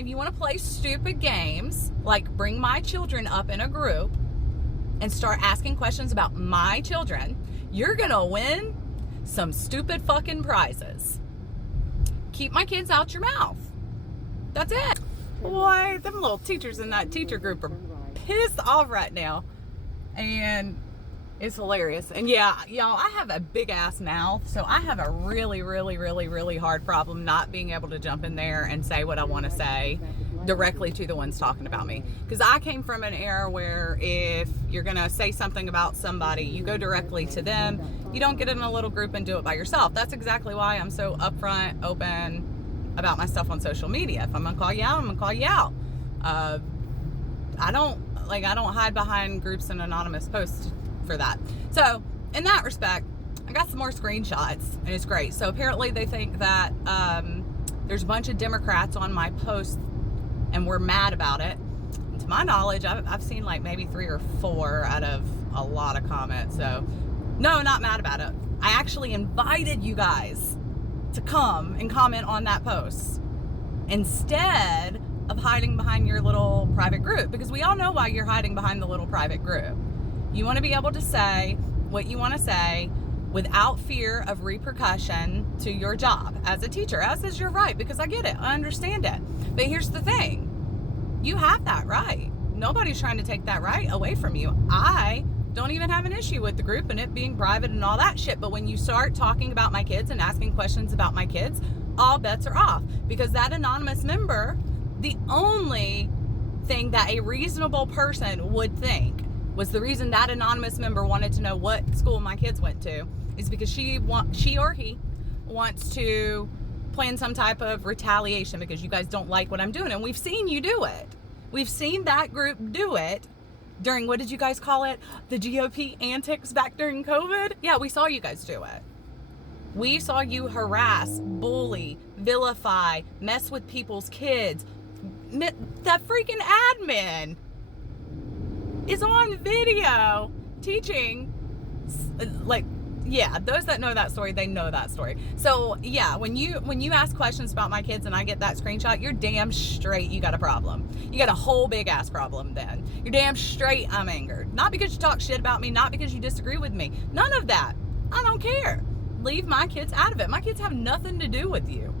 if you want to play stupid games, like bring my children up in a group and start asking questions about my children, you're gonna win some stupid fucking prizes. Keep my kids out your mouth. That's it. Boy, them little teachers in that teacher group are pissed off right now. And it's hilarious. And yeah, y'all, I have a big ass mouth, so I have a really, really, really, really hard problem not being able to jump in there and say what I want to say directly to the ones talking about me. Because I came from an era where if you're going to say something about somebody, you go directly to them. You don't get in a little group and do it by yourself. That's exactly why I'm so upfront, open about my stuff on social media. If I'm going to call you out, I'm going to call you out. I don't hide behind groups and anonymous posts for that. So in that respect, I got some more screenshots and it's great. So apparently they think that there's a bunch of Democrats on my post and we're mad about it. And to my knowledge, I've seen like maybe 3 or 4 out of a lot of comments. So no, not mad about it. I actually invited you guys to come and comment on that post instead of hiding behind your little private group, because we all know why you're hiding behind the little private group. You want to be able to say what you want to say without fear of repercussion to your job as a teacher, as is your right, because I get it, I understand it. But here's the thing, you have that right. Nobody's trying to take that right away from you. I don't even have an issue with the group and it being private and all that shit, but when you start talking about my kids and asking questions about my kids, all bets are off, because that anonymous member, the only thing that a reasonable person would think was the reason that anonymous member wanted to know what school my kids went to is because she or he wants to plan some type of retaliation because you guys don't like what I'm doing. And we've seen you do it. We've seen that group do it during, what did you guys call it? The GOP antics back during COVID? Yeah, we saw you guys do it. We saw you harass, bully, vilify, mess with people's kids. That freaking admin is on video teaching, like, yeah, those that know that story, they know that story. So yeah, when you ask questions about my kids and I get that screenshot, you're damn straight you got a problem. You got a whole big ass problem then. You're damn straight I'm angered. Not because you talk shit about me, not because you disagree with me. None of that. I don't care. Leave my kids out of it. My kids have nothing to do with you.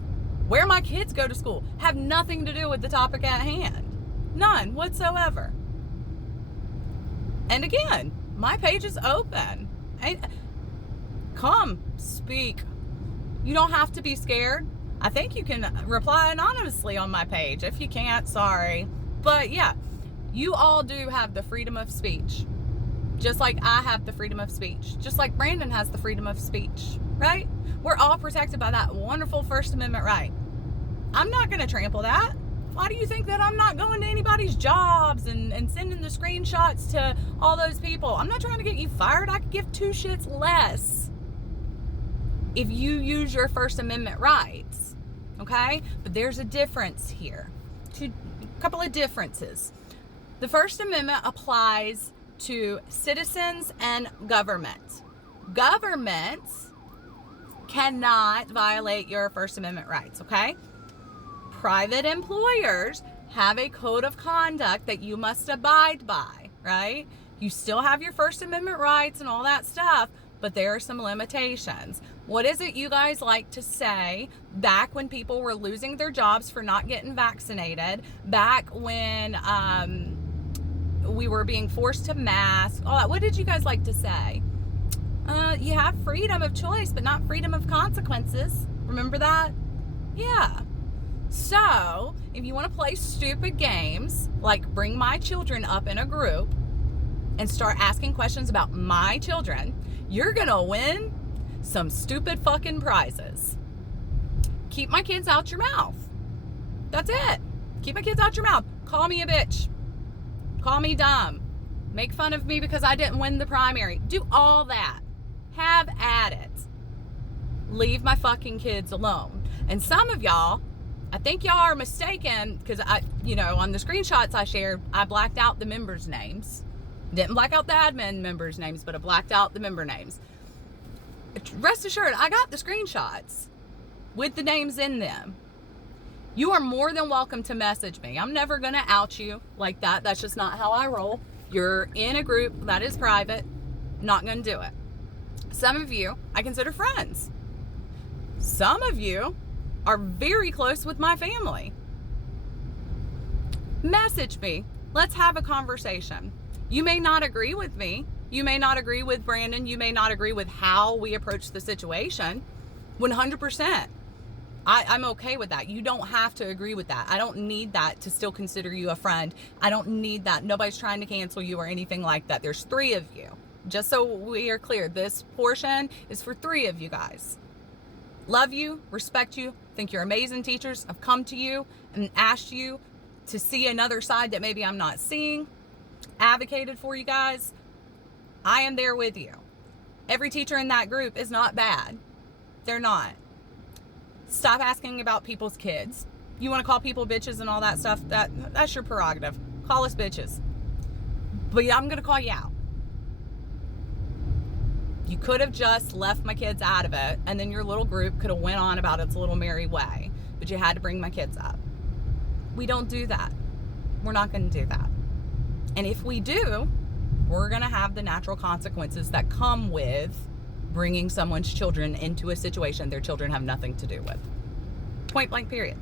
Where my kids go to school have nothing to do with the topic at hand. None whatsoever. And again, my page is open. Come, speak. You don't have to be scared. I think you can reply anonymously on my page. If you can't, sorry. But yeah, you all do have the freedom of speech. Just like I have the freedom of speech. Just like Brandon has the freedom of speech, right? We're all protected by that wonderful First Amendment right. I'm not going to trample that. Why do you think that I'm not going to anybody's jobs and sending the screenshots to all those people? I'm not trying to get you fired. I could give 2 shits less if you use your First Amendment rights, okay? But there's a difference here. A couple of differences. The First Amendment applies to citizens and government. Governments cannot violate your First Amendment rights, okay? Private employers have a code of conduct that you must abide by, right? You still have your First Amendment rights and all that stuff, but there are some limitations. What is it you guys like to say back when people were losing their jobs for not getting vaccinated, back when we were being forced to mask, all that? What did you guys like to say? You have freedom of choice, but not freedom of consequences. Remember that? Yeah. So, if you want to play stupid games, like bring my children up in a group and start asking questions about my children, you're gonna win some stupid fucking prizes. Keep my kids out your mouth. That's it. Keep my kids out your mouth. Call me a bitch. Call me dumb. Make fun of me because I didn't win the primary. Do all that. Have at it. Leave my fucking kids alone. And some of y'all, I think y'all are mistaken, because on the screenshots I shared, I blacked out the members' names. Didn't black out the admin members' names, but I blacked out the member names. Rest assured, I got the screenshots with the names in them. You are more than welcome to message me. I'm never going to out you like that. That's just not how I roll. You're in a group that is private. Not going to do it. Some of you I consider friends. Some of you are very close with my family. Message me. Let's have a conversation. You may not agree with me. You may not agree with Brandon. You may not agree with how we approach the situation. 100%. I'm okay with that. You don't have to agree with that. I don't need that to still consider you a friend. I don't need that. Nobody's trying to cancel you or anything like that. There's 3 of you. Just so we are clear, this portion is for 3 of you guys. Love you, respect you, think you're amazing teachers. I've come to you and asked you to see another side that maybe I'm not seeing. Advocated for you guys. I am there with you. Every teacher in that group is not bad. They're not. Stop asking about people's kids. You want to call people bitches and all that stuff, that's your prerogative. Call us bitches. But I'm going to call you out. You could have just left my kids out of it, and then your little group could have went on about its little merry way. But you had to bring my kids up. We don't do that. We're not going to do that. And if we do, we're going to have the natural consequences that come with bringing someone's children into a situation their children have nothing to do with. Point blank, period.